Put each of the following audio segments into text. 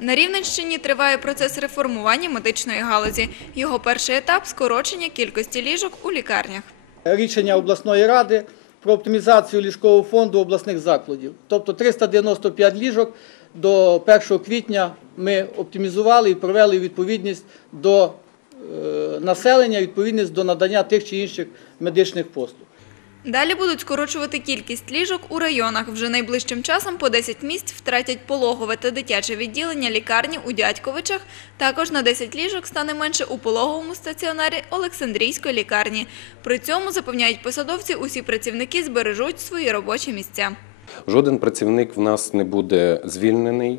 На Рівненщині триває процес реформування медичної галузі. Його перший етап – скорочення кількості ліжок у лікарнях. рішення обласної ради про оптимізацію ліжкового фонду обласних закладів. Тобто 395 ліжок до 1 квітня ми оптимізували і привели у відповідність до е, населення, відповідність до надання тих чи інших медичних послуг. Далі будуть скорочувати кількість ліжок у районах. Вже найближчим часом по 10 місць втратять пологове та дитяче відділення лікарні у Дядьковичах. Також на 10 ліжок стане менше у пологовому стаціонарі Олександрійської лікарні. При цьому, запевняють посадовці, усі працівники збережуть свої робочі місця. Жоден працівник в нас не буде звільнений.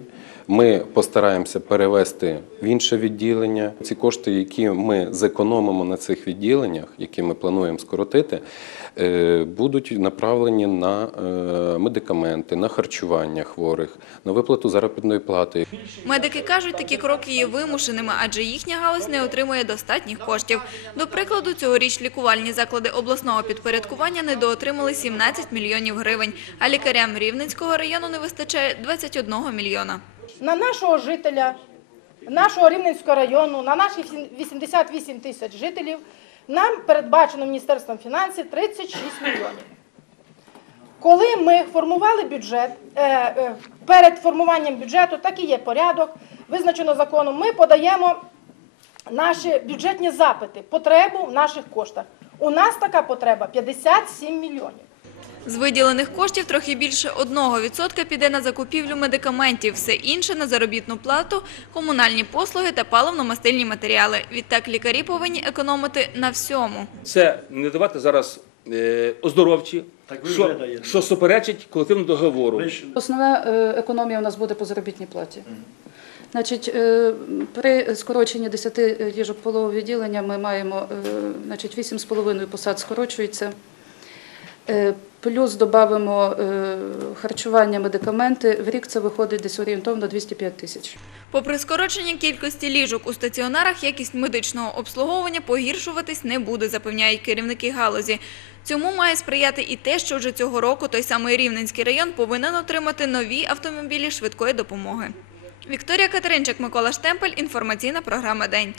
Ми постараємося перевести в інше відділення. Ці кошти, які ми зекономимо на цих відділеннях, які ми плануємо скоротити, е, будуть направлені на е, медикаменти, на харчування хворих, на виплату заробітної плати. Медики кажуть, такі кроки є вимушеними, адже їхня галузь не отримує достатніх коштів. До прикладу, цьогоріч лікувальні заклади обласного підпорядкування недоотримали 17 мільйонів гривень, а лікарям Рівненського району не вистачає 21 мільйона. На нашого жителя, нашого Рівненського району, на наші 88 тисяч жителів, нам передбачено Міністерством фінансів 36 мільйонів. Коли ми формували бюджет, е, е, перед формуванням бюджету, так і є порядок, визначено законом, ми подаємо наші бюджетні запити, потребу в наших коштах. У нас така потреба 57 мільйонів. З виділених коштів трохи більше 1% піде на закупівлю медикаментів, все інше на заробітну плату, комунальні послуги та паливно-мастильні матеріали. Відтак лікарі повинні економити на всьому. це не давати зараз е, оздоровчі, ви що, що суперечить колективному договору. Основна е, економія у нас буде по заробітній платі. Значить, е, при скороченні 10 ліжок полового відділення ми маємо значить, 8,5 посад скорочується. Е, Плюс додамо е, харчування, медикаменти. В рік це виходить десь орієнтовно 205 тисяч. Попри скорочення кількості ліжок у стаціонарах, якість медичного обслуговування погіршуватись не буде, запевняють керівники галузі. Цьому має сприяти і те, що вже цього року той самий Рівненський район повинен отримати нові автомобілі швидкої допомоги. Вікторія Катеринчик, Микола Штемпель, інформаційна програма День.